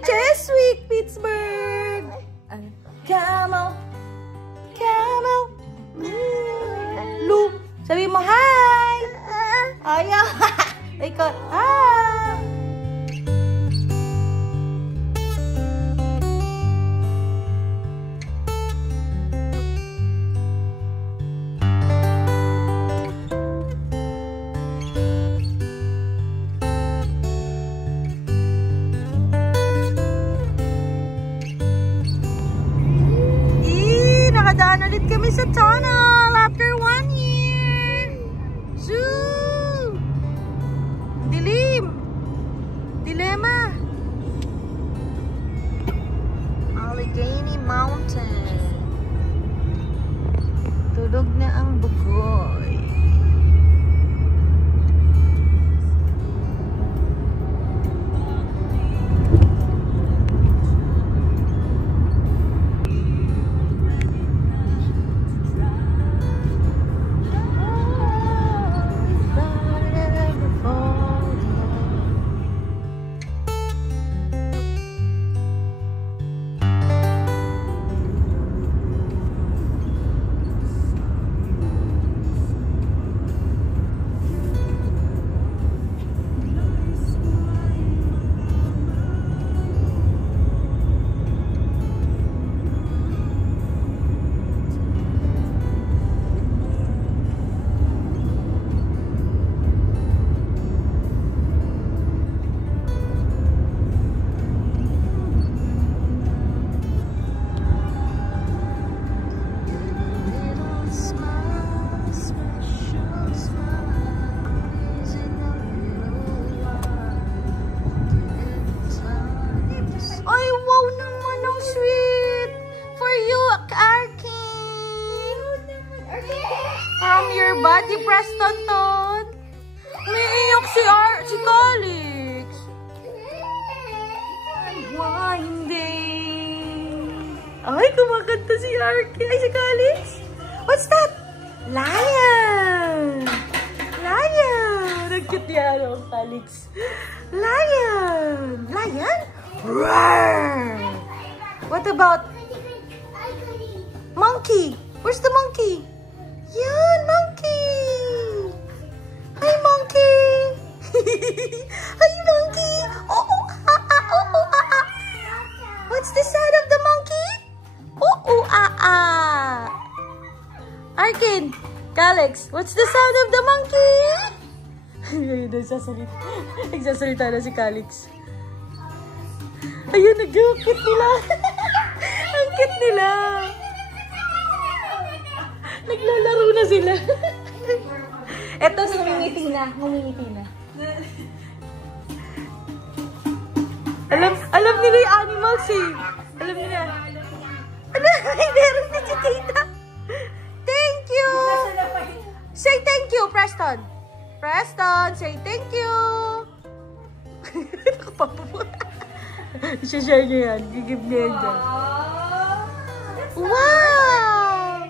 Cheswick, Pittsburgh. Camel. Camel. Lu. Sabi mo, hi. Ayaw. Ikot. Ah. Nakadaan ulit kami sa tunnel after 1 year. Zoo! Dilim! Dilemma! Allegheny Mountain. Tulog na ang bugoy. Buddy Preston Ton. May iyak si Calix. Winding. Ay, kumakanta si Arky. Ay, si Calix. What's that? Lion. Lion. Ang cute yan ang Calix. Lion. Lion? Roar. What about monkey? Where's the monkey? Yan, monkey! Hi, monkey! Hi, monkey! Oh, oh, ah, ah, oh, oh, ah, ah. What's the sound of the monkey? Oh, oh, ah, ah. Arkin, Calix, what's the sound of the monkey? Ayun, nagsasalita na si Calix. Ayun, nag-cute nila. Ang cute nila. Naglalaro na sila. Eto, ngumingiti na. Ngumingiti na. Alam nila yung animals eh. Alam nila. Ano? Meron na si Tita. Thank you. Say thank you, Preston. Preston, say thank you. Nakapapupunta. I-share niya yan. Gigib niya yan dyan. Wow!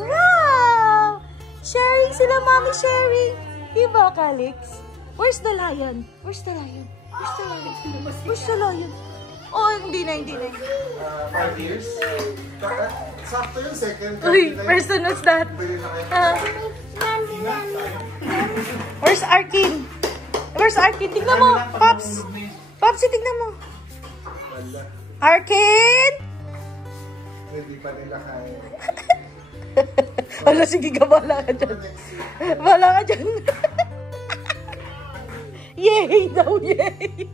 Wow! Sharing sila, Mommy, sharing. Diba, Calix? Where's the lion? Where's the lion? Where's the lion? Where's the lion? Oh, hindi na. 5 years? Sakto yung second. Uy, person, what's that? Where's Arkin? Where's Arkin? Tignan mo, Pops. Pops, tignan mo. Arkin! Hindi pa nila kaya. Hala, sige ka, bala ka dyan. Bala ka dyan. Yay daw, yay.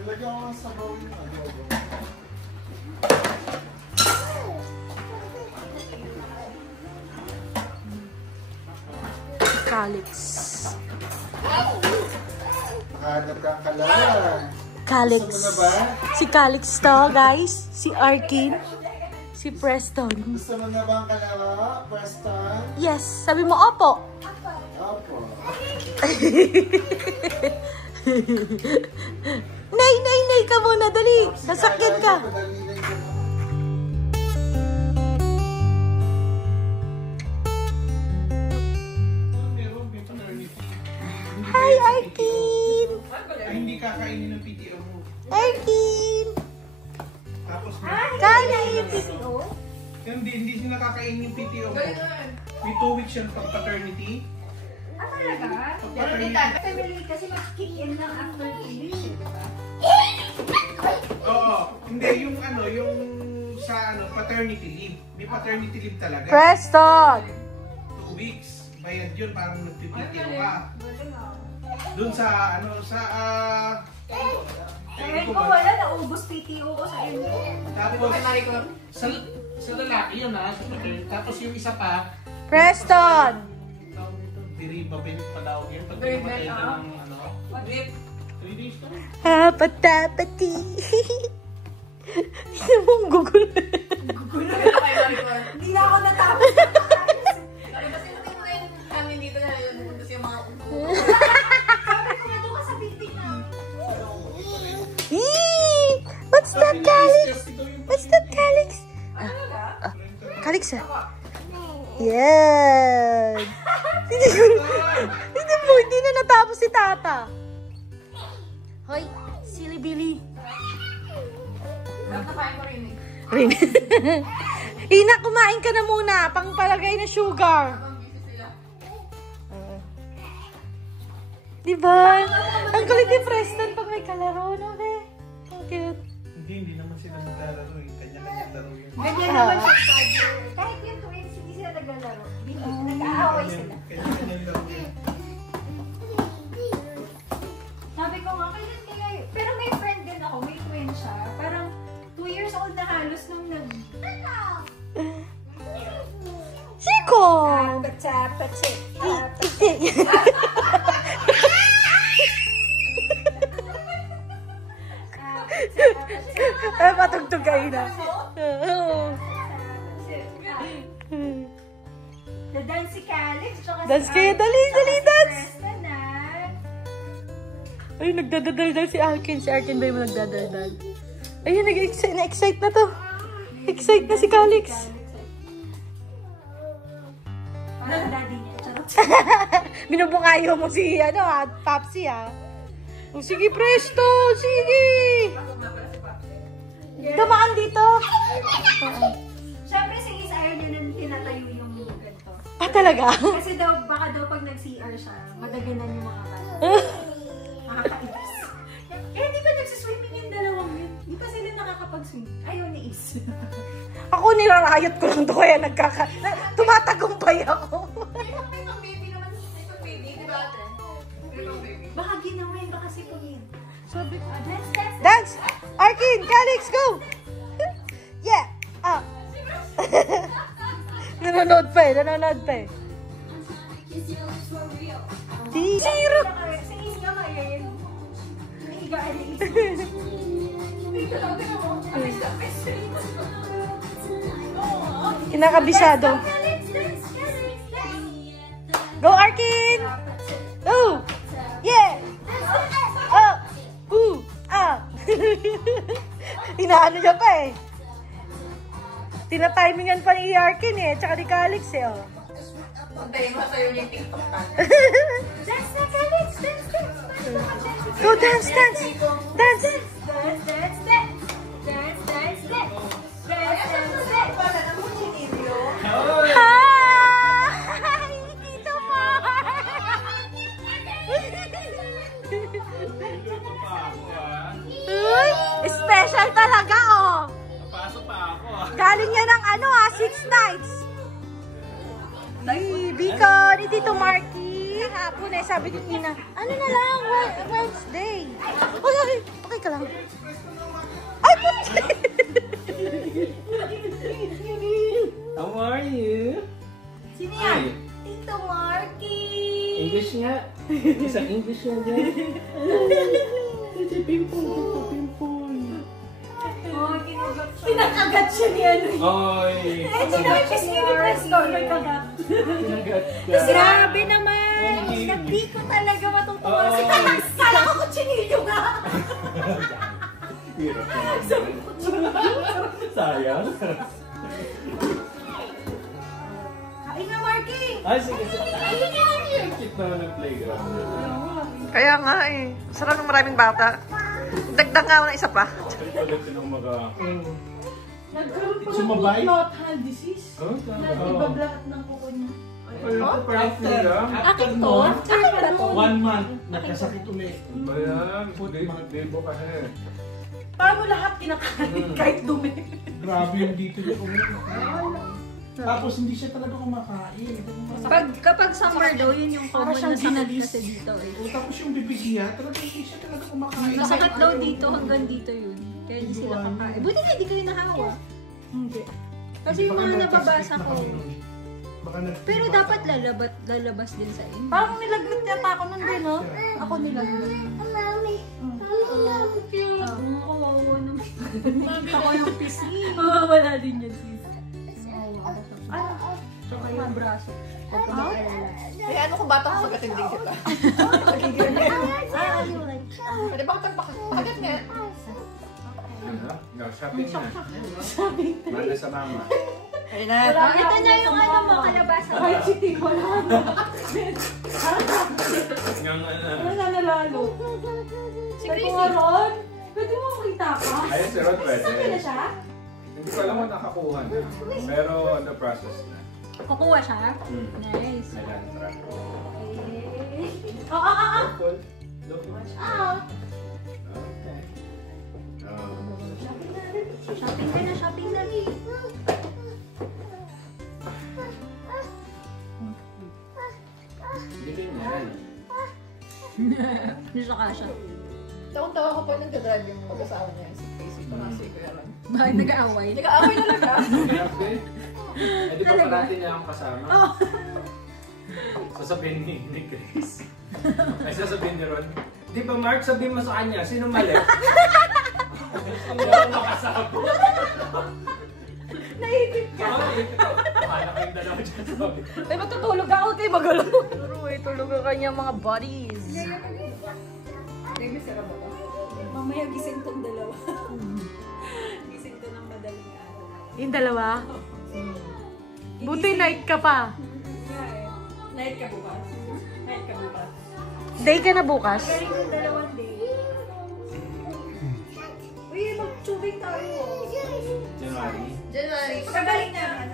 Nilagyan ko sa bawin. Calix. Hanap kang kalaman. Calix. Gusto mo na ba? Si Calix to, guys. Si Arkin. Si Preston. Gusto mo na ba ang kalaman, Preston? Yes. Sabi mo, opo. Opo. Nay ka muna. Dali. Sasakyan ka. Hi, Arkin. kakainin ng PTO mo. Arkin! Tapos Kali! hindi sila kakainin yung PTO mo. May 2 weeks yan pag paternity. Talaga? Pero di Family kasi mag-kick in lang after 2 weeks, diba? Oo. Hindi, yung sa paternity leave. May paternity leave talaga. Preston! 2 weeks. Bayad yun, parang nagpipitiyo ka. Doon sa Kaya ko wala, naubos PTO ko sa inyo. tapos, sa lalaki yun tapos yung isa pa, Preston! diriba pinagpadawag yun. Pag namatay ka ng 3 days ka na. Hapatapati! Hindi mong gugulo. Hindi na ako natapos. Eee! What's that, Calix? What's that, Calix? Calix, Yan! Hindi na natapos si Tata. Hoy, silly Billy. Rin. Ina, kumain ka na muna. Pangpalagay na sugar. Diba? Ang kulit ni Preston pag may kalaro, no, be? Ang cute. Hindi naman sila naglalaro eh. Kanya-kanyang laro yun. Ganyan naman siya father. Kahit yung twins, hindi sila naglalaro. Nag-aaway sila. Kanya-kanyang laro yun. Sabi ko nga, kailan kaya, pero may friend din ako, may twin siya. Parang 2 years old na halos nung Siko! Patsa-patsi. Ay, patugtog kayo na. Na-dance si Calix, tsaka Dance si kayo, Arkin, dali, tsaka dali, si dance! Preston, Ay, nagdadaldal si Arkin. Si Arkin ba yung nagdadaldal? Ayun, na-excite na to. Excite na si Calix. Parang daddy niya. Charot. Binubukayo mo si, Papsi, O, sige, Presto! Sige! Dumaan dito. Siyempre si Liz ayaw niya nang tinatayo yung ganito. Talaga? Kasi daw, baka daw pag nag-CR siya, madaganan yung mga kalat. Nakakainis. Eh, di ba nagsiswimming yung dalawang yun? Di ba sila nakakapag-swim? Ayaw ni Is. Ako nirarayot ko lang to kaya tumatagumpay ako. Baka ginawa yun, baka sipunin. Sabi ko, Dance, dance, dance! Arkin! Calix, go! Yeah! Nanonood pa eh. Zero! Si Is nga mayayin. Hinihigaan ni Is. Kinakabisado. Go, Arkin! Go! Yeah! Inaano niya pa eh. Tinatimingan pa ni Arkin eh. Tsaka ni Calix eh. Oh. Dance na, Calix! Dance, dance! Go, dance! Dance! Dance, dance, dance! Dance, dance, dance! Dance, dance, dance! Hi! Tito Mar! Uy! Special talaga oh! Napasok pa ako Galing yan ng 6 nights! Ay, Bicon! Ni Tito Marky! Kahapon eh, sabi ni Ina, ano na lang, Wednesday. Uy, okay ka lang. Ay, puti! How are you? Sino yan? Tito Marky! English nga. Isang English nga dyan. Oh, kinugat siya. Pinakagat siya ni ano. Oy! Eh, sinapis niya ni Preston. May kagat. Pinagat ka. Grabe naman! Hindi ko talaga matutuwa. Oo. Kala ko kutsinilyo nga. Hirap naman. Sayang. Kain na, Marky! Ay, sige. Ay, ang cute naman ng playground. Kaya nga eh. Sarap ng maraming bata. Dagdag nga ako ng isa pa. Nagkaroon pa Sumabay? ng clot hand disease. Oh, Nag-ibablakat ng kuko niya. Akin to? Akin pala to? 1 month, nagkasakit ulit. Bayan, debo kasi. Paano lahat kinakain kahit dumi? Grabe yung dito niya ulit. Tapos hindi siya talaga kumakain. Kapag summer daw, yun yung common na sakit kasi dito eh. Tapos yung bibig niya, talaga hindi siya talaga kumakain. Masakit daw dito, hanggang dito yun. Kaya hindi sila kakain. Buti nga, hindi kayo nahawa. Hindi. Kasi yung mga nababasa ko. Pero Pero dapat lalabas din sa inyo. Parang nilagnat yata ako nun din, no? Ako nilagnat. Cute. Kawawa naman. Ako yung pisngi. Mawawala din yan, sis. Ano? Tsaka yung braso. Huwag ka mag-alala. Kaya ano kung bata ko pagkatinding kita? Pwede ba kitang pakagat nga? No, shopping na. Manda sa mama. Ayun na. Pakita niya yung ano mo, kalabasa. Ay, chiti ko lang. Yung Ano na nalalo? Si Sabi ko Gracie. nga, Ron, pwede mo makita ka? ayun si Rod pwede. Sabi na siya? Hindi ko alam kung nakakuha na. Pero on the process na. Kukuha siya? Nice. Nalantra. Ah! Look. Ah! Okay. Shopping ka na, shopping na. Hindi ganyan. Hindi siya kasha. Tawang-tawa ko pa nagdadrive yung mag-asawa niya. Si Casey pa nga si Kuya Ron. Bakit nag-aaway? Nag-aaway talaga. Grabe. Eh, di ba parati niya akong kasama? Sasabihin ni Grace. Ay, sasabihin ni Ron. Di ba Mark, sabihin mo sa kanya, sino mali? Hindi ako makasabi. Naipit ka! Bahala kayong dalawa dyan sabi. Ay, matutulog ako kayo magulo. Pero tulog ang kanyang mga buddies. Baby, sarap ba? Mamaya gising tong dalawa. Gising to ng madaling araw. Yung dalawa? Buti night ka pa. Night ka bukas. Night ka bukas. Day ka na bukas? Galing yung dalawang day. Uy, mag-tubing tayo. January. January. Pagkagaling na.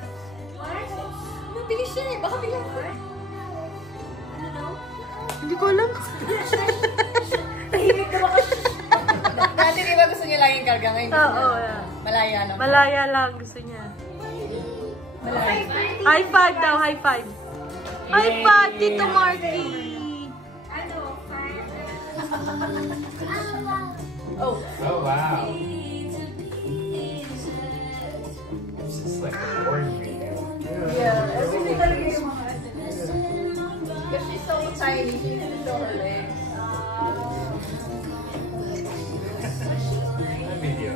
Mabilis siya eh. Baka biglang Ano daw? Hindi ko alam. Tahimik ka baka. Dati di ba gusto niya laging karga ngayon? Oo. Malaya lang. Malaya lang gusto niya. High five daw, high five. High five, Tito Marky. Ano? Oh. Oh, wow. This is like a board meeting. Yeah, everything talaga yung mga ano. Because she's so tiny, she needs to show her legs. Video.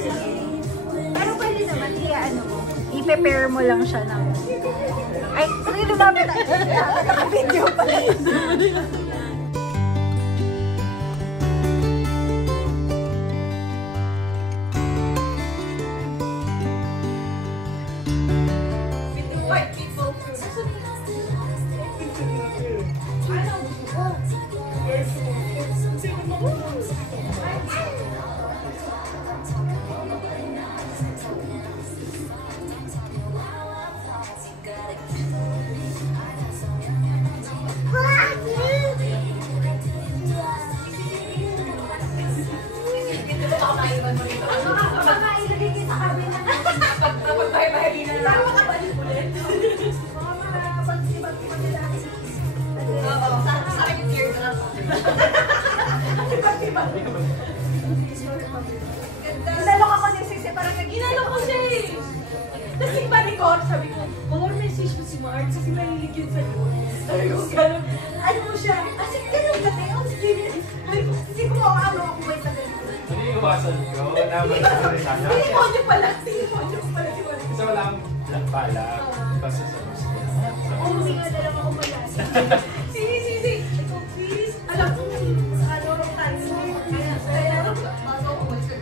Pero pwede naman, ano mo, i-prepare mo lang siya ng... Ay, hindi lumapit tayo. Naka-video pala. White people. Baka ilagay kita kami na. Napagbahay-bahay na lang. Para makabalik ulit. Baka makapag-ibag-ibag na lang. Oo. Sa akin yung teardrop. Inalok ako ni Sisi, parang nag-inalok ko siya eh. Tapos yung bari ko, sabi ko, mga message mo si Mark, kasi malilig yun sa doon. Sabi ko, gano'n. Ano mo siya? Kasi gano'n ka tayo. Hindi ko ano ako wait na gano'n. Hindi iwasan ko. Naman na rin sana. Tinimonyo pala. Tinimonyo pala si Mark. Kasi wala akong nagpala. Basta sa gusto. Umuwi nga na lang ako pala. Sisi. Ito, please. Alam ko, ano, tayo. Kaya, bago ako umalis ka,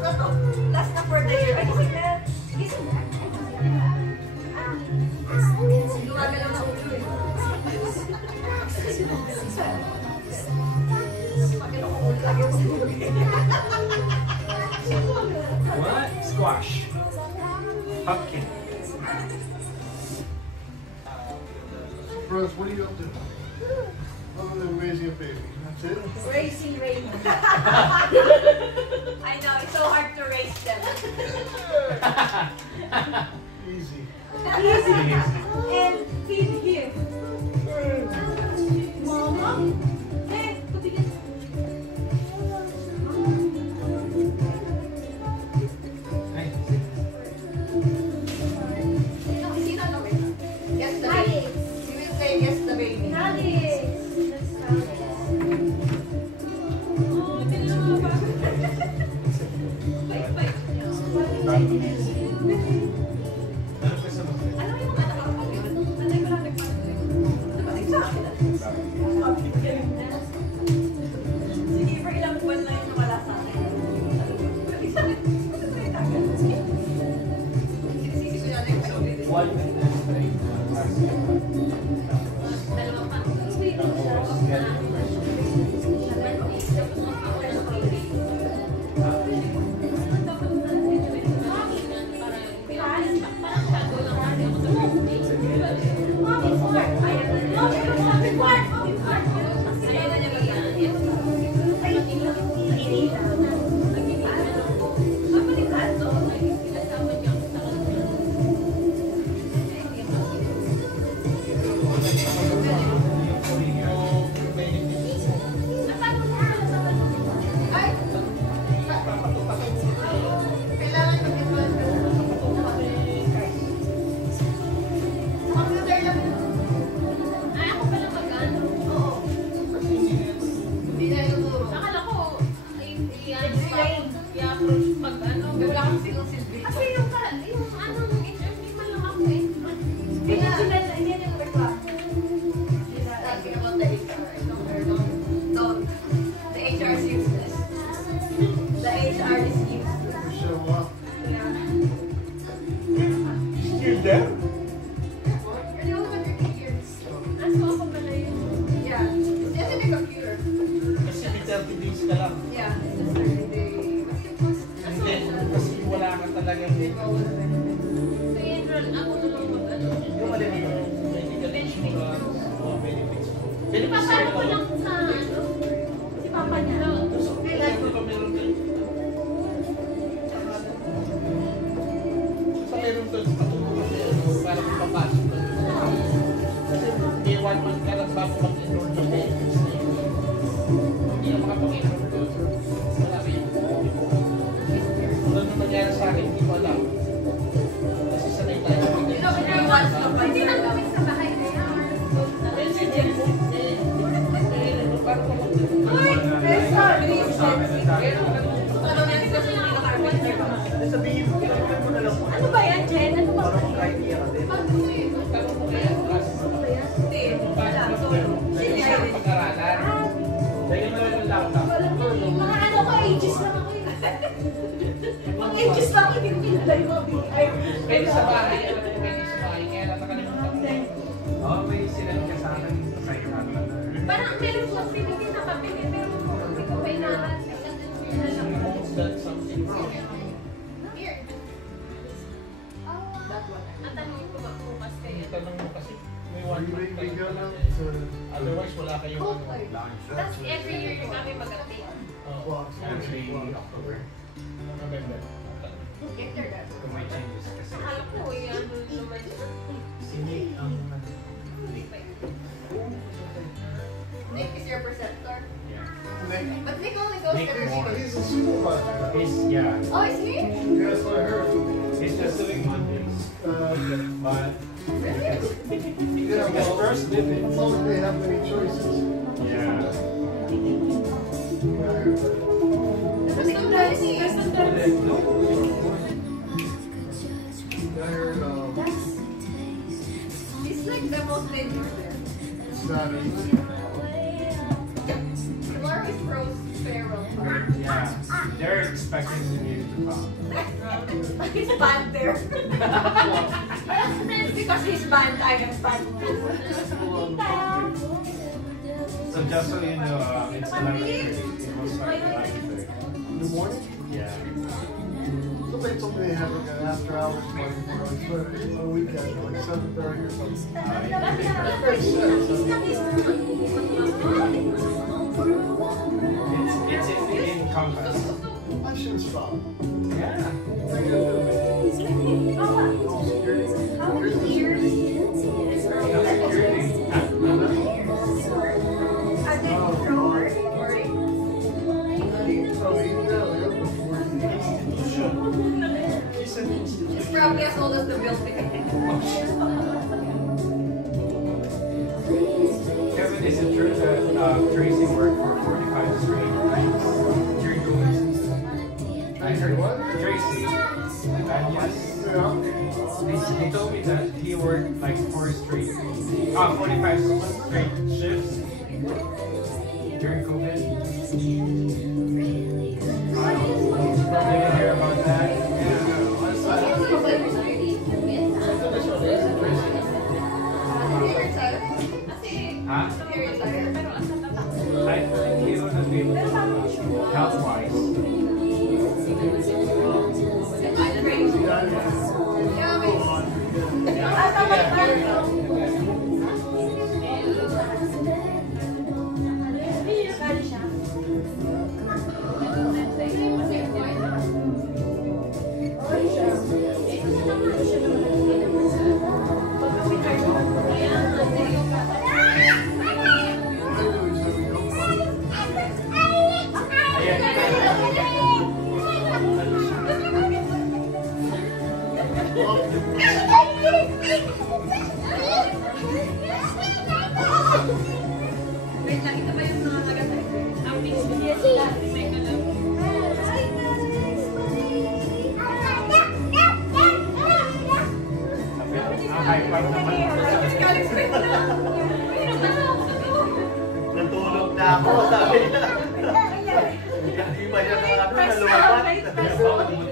na to. Last na for the year. Ay, gising na. Gising na. Gumagalaw na ulo eh. Magalaw ko ulo lagi. What? Squash. Pumpkin. Rose, what are you up to? Other than raising a baby. That's it? Raising rain. I know, it's so hard to raise them. Easy. Easy. And feed him. Mama? Eh, patigil. Sino na ba? Yes, the baby. He will say yes, the baby. Sige, for ilang buwan na yung nawala sa akin. Sinisisi ko na yung pag-ibig. Dalawang Paano ko lang sa si Papa niya? Meron doon para papasok doon. Kasi may 1 month ka lang bago mag-enroll doon. Hindi na makapag-enroll doon. Marami. Ano na nangyari sa akin, hindi ko alam. Kasi sanay tayo. Hindi na kami sa bahay na yan. Ano ba yan, Jen? Ano ba yan? Mga ano ko, ages lang ako yun. Pag ages lang ako, hindi ko pinalay mo. Pwede sa bahay, alam mo, pwede sa bahay. Kaya lang nakalimutan ko. Oo, may silang kasalan sa iyo. Parang meron po pinigil na papili, pero hindi ko kailangan. That's something wrong. Here. Ang tanongin ko ba bukas kayo? Tanong mo kasi, may 1 Are you month ready to ka go lang. now? Otherwise, wala kayong ano. Tapos every year yung kami mag-update. Well, Actually, October. November. Get there, guys. Kung may changes kasi. Akala ko, yan naman. Sini ang Nick is your preceptor. Nick, But Nick only goes Nick there. more. he's a supervisor. Yeah. Oh, it's me? Yes, I heard. It's just doing Mondays. Okay. But Yeah, his well, first visit. as long as they have many choices. Yeah. Gusto ko dahil si I heard, He's like the most dangerous there. it's not easy. Tomorrow Miss Rose Farrell. Yeah, they're expecting you to come. His band there. Because his band, I am band. So just so you know, it's 11:30. It was like 9:30. In the morning? Yeah. Somebody told me they have like an after hours party on a weekend, like 7:30 or something. It's in Compass. I shouldn't stop. Yeah. What are you gonna do? Call security? It's probably as old as the building. Kevin, is it true that Tracy worked for 45 straight nights during COVID? I heard What? Tracy. Yes. Yeah. He told me that he worked like 45 straight shifts during COVID. Did you hear about that? Huh? I think he would have been health-wise. Wait lang, ito ba yung mga nagatay? Yes, Natulog na ako, sabi niya. Hindi pa niya nalubat.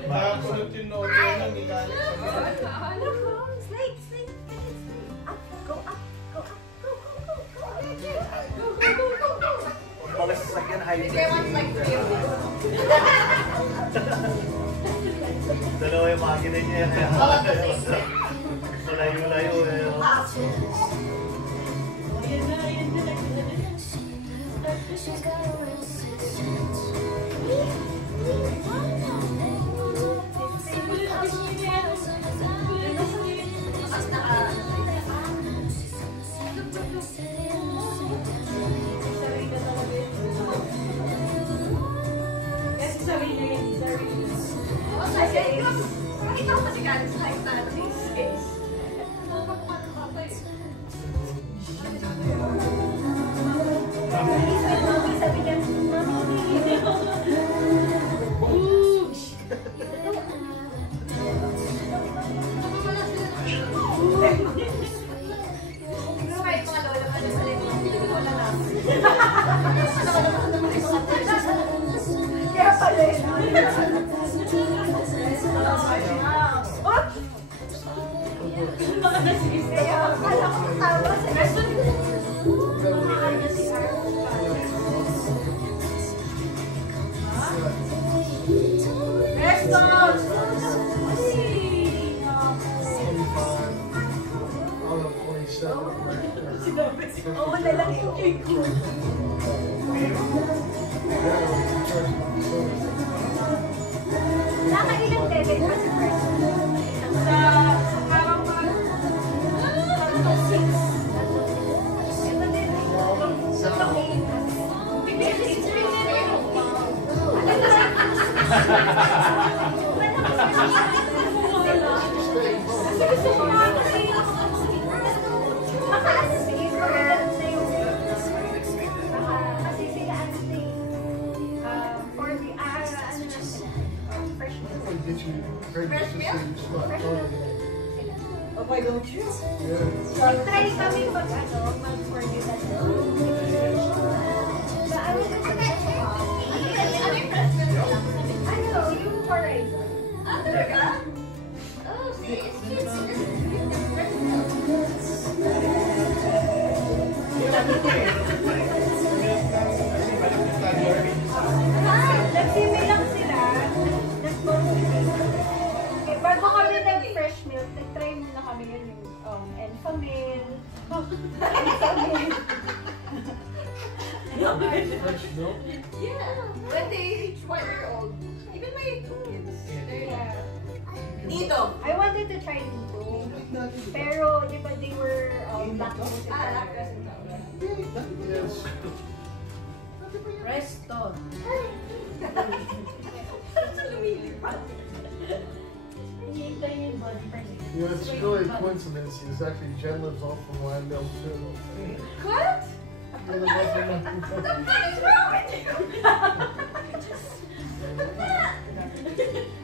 Nakakulot yung note yun, ang igalit sa mga. Mga sasakyan high Dalawa yung makina niya. Malayo-layo. Ito kasi galing sa life natin. Kaya pala Oo na lang yung cake ko. Nakailang dede pa si First? Sa parang Fresh milk? Oh, why don't you? Yeah. Try kami mag-forget Ano, yung Horizon. Ah, talaga? Nag-simi lang sila. Okay, bago kami nag-fresh milk, nag-try muna kami yun yung Enfamil. Fresh milk? Yeah. When they reach 1 year old. Even my 2 kids. Yeah. Dito. I wanted to try Nido. Pero, di ba, they were lactose intolerant. Yes. Resto. Lumilipad. Hinihintay yung body first. Yeah, it's really a coincidence. It's actually Jen lives off from Lindale too. What? She lives off from What is wrong with you?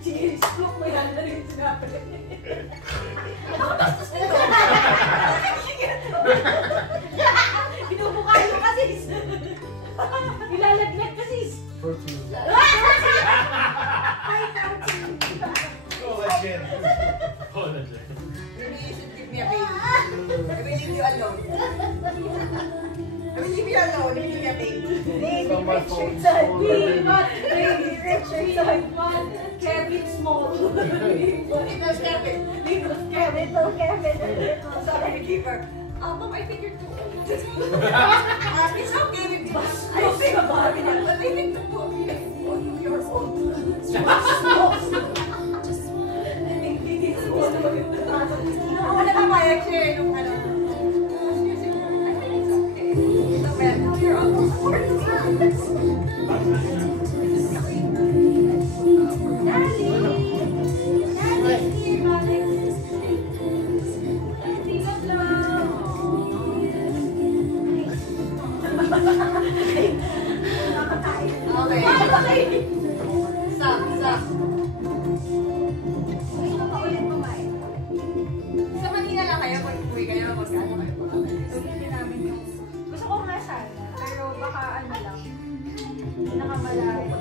Jeez, look mo yan na rin sinabi. Nakabastos nito. Binubukay mo kasi. Ilalaglag kasi. protein. Collagen. Collagen. Maybe you should give me a baby. I will leave you alone. I will leave you alone. Leave me a baby. Baby Richardson. Baby Richardson. Kevin Small. Little Kevin. Little Kevin. Little Kevin. Sorry, keeper. Mom, I think you're too old. It's okay with me. I think about it. But I think too old. You're old. Ako na papayag siya eh, nung ano. You're almost 40. Stop. Sa Manila lang kayo, pag-uwi kayo, magkano kayo pa kami? Gusto ko nga sana, pero baka ano lang, nakamalayo.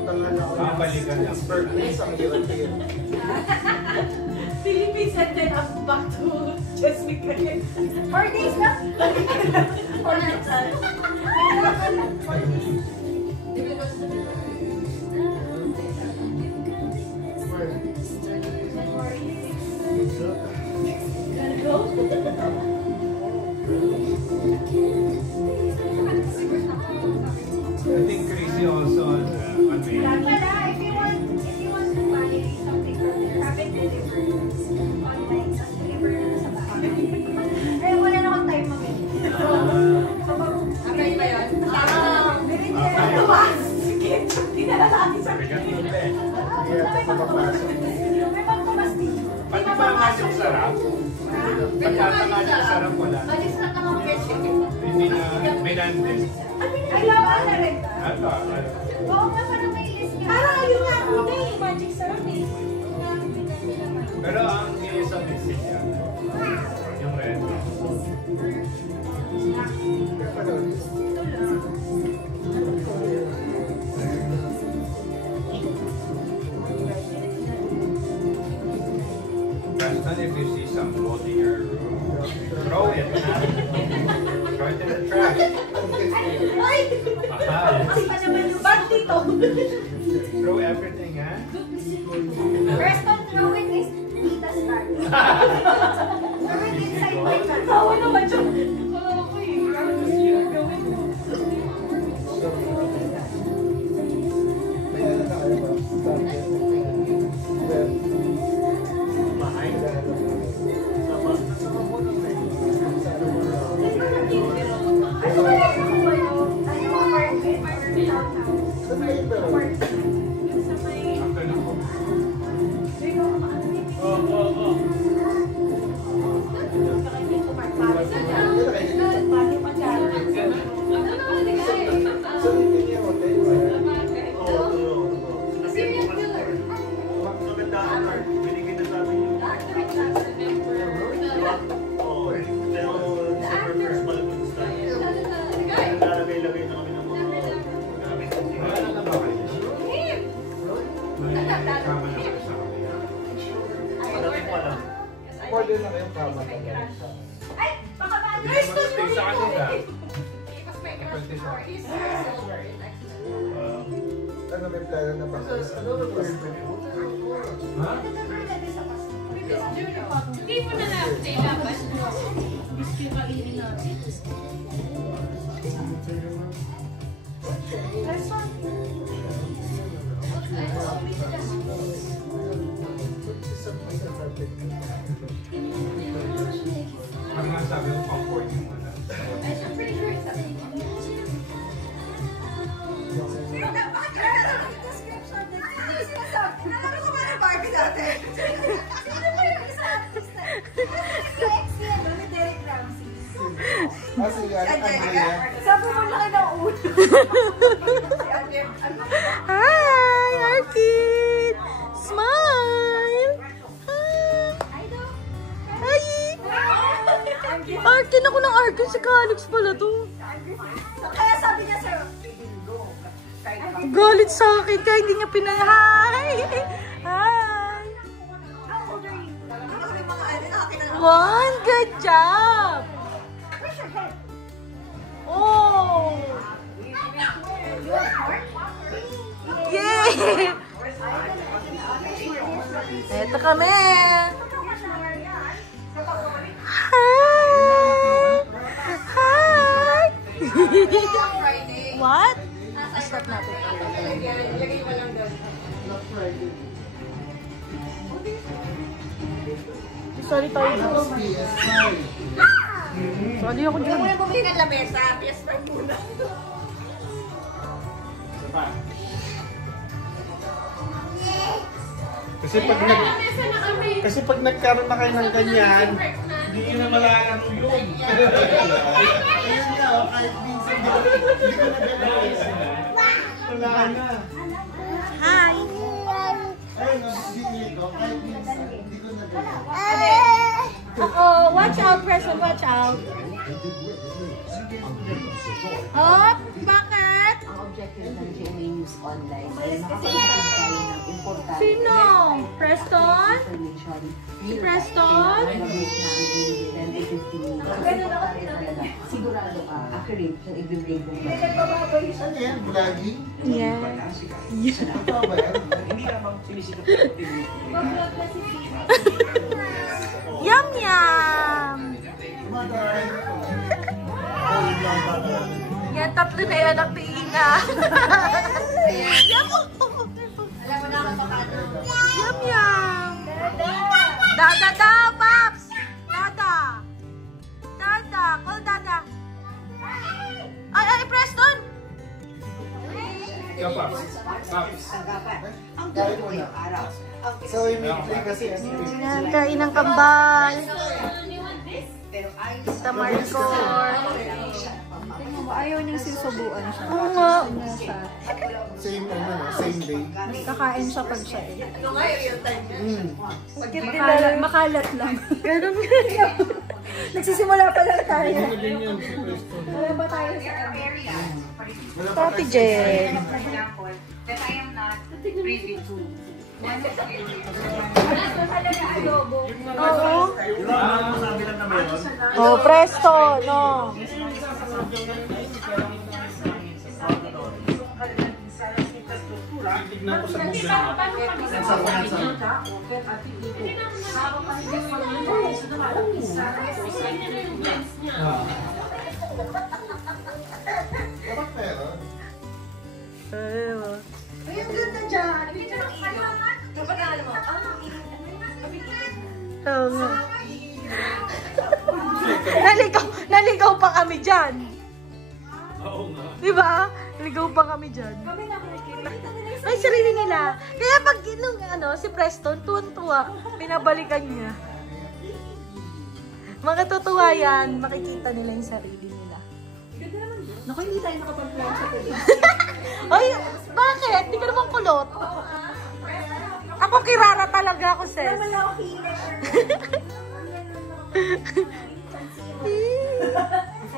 Babalikan lang. Per place ang hirap-hirap. Philippines and then I'm back to Chesapeake again. 4 days lang. For Natal. I think Crazy also on May. If you want to buy something from there, have it delivered online, tapos deliver na sa bahay. Eh, wala na akong time mamili. Okay ba yun? Bili nila. Tumas! Sige, dinala natin sa Yeah, that's what I'm May pagtumas dito. Pati ba nga yung sarap? Pati ba nga yung sarap wala? Alis na naman fried chicken. Hindi na may nandun. I love Ana rin. Ano? Oo nga, parang may list nga. Parang ayun nga ako na eh. Magic syrup eh. Pero ang isa message niya, yung red. Preston, if you see some blood in your room, throw it. Throw it in the trash. Ay! Mahal. Kasi pa naman yung bag dito. Throw everything, ha? Preston, throw it is Tita's bag. Throw it inside my bag. Tawa naman siya. Wala ko eh. Ano gusto niyo gawin mo? Ano ba lang yung apartment? Townhouse. Yung sa may... Oh. Nakikita ko, Mark. Pwede na kayong kama talaga. Ay, baka ba? Stay sa kanila. Ano may plano na ba? Ano ba Ha? Hindi mo na lang nailaban. Ang nga sabi ng comforting mo na. Nalaro ko ba ng Barbie dati? Sino ba yung isa artista? Si Exy, ano, ni Derek Ramsey. Sige, Andrea. Sabi mo laki ng ulo. Si Andrea. Hi, Arkid! Smile! Hi! Arkin ako ng Arkin. Si Calix pala to. Kaya sabi niya sa'yo, Galit sa akin kaya hindi niya Hi! Hi! how old are you? Ano kami mga ano, nakakita na. One, good job! Where's your head? Oh! You have heart? Yay! Eto kami! Hi! Hi! What? Stop natin. Sorry tayo. Sorry ako dyan. Muna bumili ng lamesa, PS5 muna. Isa pa. Kasi pag nagkaroon na kayo ng ganyan, hindi nyo na malalaro yun. Ayun nga, kahit minsan hindi ko na wala na. Hi! Ayun, hindi ko, kahit minsan hindi ko na Uh-oh, watch out, Preston, watch out. Oh, bakit? Ang objective ng GMA News Online ay makapagpapag tayo ng importante Sino? Preston? information. Si Preston? Sigurado ka, accurate yung i-bring mo. Ano yan? Vlogging? Yeah. Ano ba yan? Yum, yum! Yan, tatlo na yun ang piina. Yum! Alam mo na ako paano. Yum, yum! Dada daw, Paps! Dada! Dada! Call Dada! Ay, Preston! Ikaw, Paps. Paps. Kain mo na. So, yung play kasi Yan, kain ng kambal. Sa Marcor. Ayaw niyang sinusubuan siya. Oo nga. same same day. Kakain siya pag siya eh. Ano nga yung real time? Makalat lang. Ganun Nagsisimula pa lang tayo. Ganyan si Preston. Wala ba tayo sa Wala pa Papi kasi- Jen. That I am not privy to. Oo. Di ba? Sabi lang na meron. Oh, presto, no. Tignan ko sa Google Maps. Dapat meron. Ay, ang ganda dyan. Picture ng ilaw. Dapat na alam mo, Oo nga. Naligaw pa kami dyan. Oo nga. Diba? Naligaw pa kami dyan. Ay, sarili nila. Kaya pag nung si Preston, tuwan-tuwa, pinabalikan niya. Makatutuwa yan, makikita nila yung sarili nila. Naku, hindi tayo nakapag-plan sa tuloy. Ay, bakit? Hindi ka naman kulot. Ako kirara talaga ako, sis.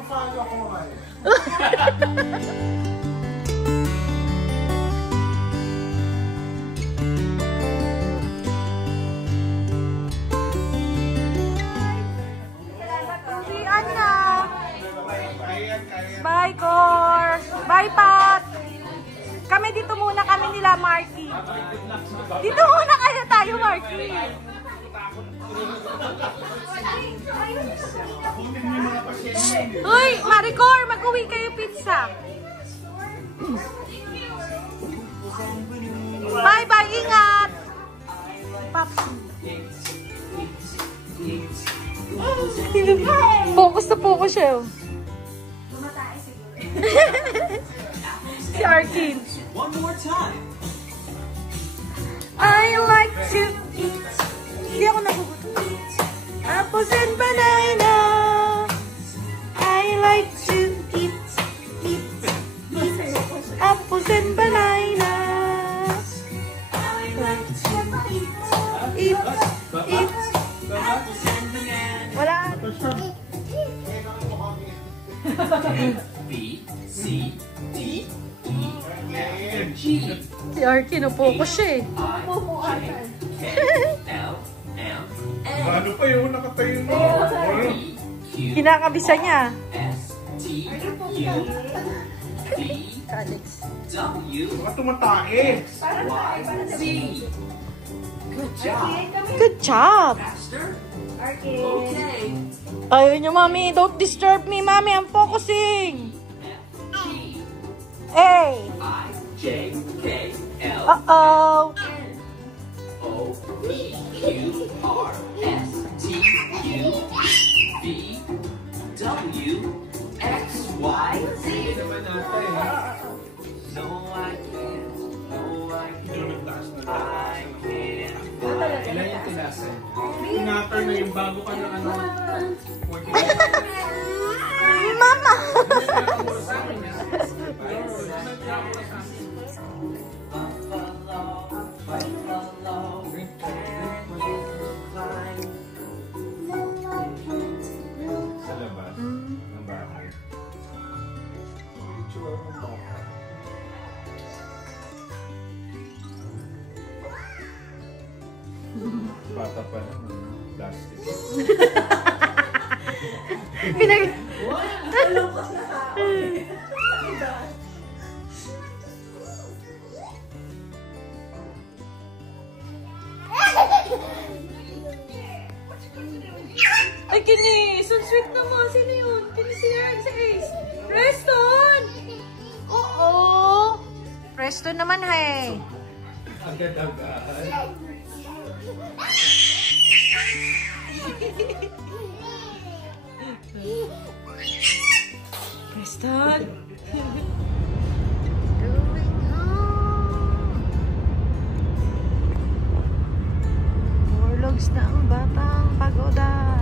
Paano ako kumain? Dito muna kaya tayo, Marky. Uy, Maricor, mag-uwi kayo pizza. Bye-bye, ingat. Pops. Focus na focus siya. Tumatay siguro. Si Arkin. One more time. I like to eat. Hindi ako nagugutom. Apples and banana. I like to eat. Apples and banana. I like to eat. Wala. B, C, D, E, F, G, Si Arkin, focus siya eh. K, L, M, Ano pa yun? Nakatayo mo. P, Q, Kinakabisa niya. S, T, U, V, W, Mga tumatae. Y, Z. Good job. Good job. Faster. Arkin. Okay. Ayaw niyo, Mami. Don't disturb me, Mami. I'm focusing. F, G, A. I, J, K, L, Uh-oh. N, O, P, Q, R, S, T, U, V, W, X, Y, Z. naman natin. No, I can't. No, I can't. Nagtaas na. I can't. Ilan yung tinasa? Tinatar na yung bago ka ng ano. Mama. Sa labas ng bahay. Bata pa naman. Plastic. Pinag... Ay, Kinis! Ang sweet naman. Sino yun? Kinis si Ace. Preston! Oo! Preston naman, hey. Agad-agad. Preston! Going home! Morlogs na ang batang pagoda.